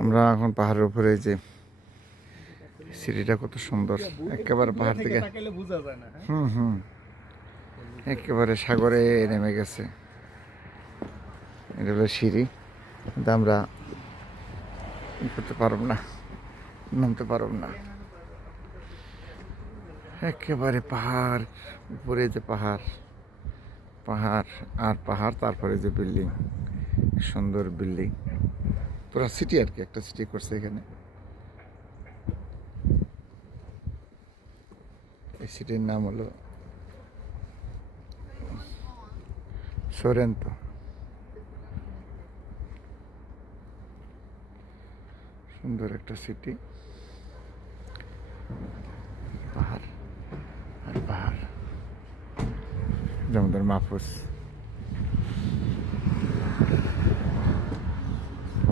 আমরা এখন পাহাড়ের উপরে, যে সিঁড়িটা কত সুন্দর, একেবারে পাহাড় থেকে হুম হুম একেবারে সাগরে নেমে গেছে। এটা হলো সিঁড়ি, কিন্তু আমরা করতে পারব না, নামতে পারব না। একেবারে পাহাড় উপরে, যে পাহাড় পাহাড় আর পাহাড়, তারপরে যে বিল্ডিং, সুন্দর বিল্ডিং, পুরো সিটি আর কি, একটা সিটি করছে এখানে। এই সিটির নাম হলো সরেন্তো। সুন্দর একটা সিটি, পাহাড় আর পাহাড়। যেমন মাহফুজ।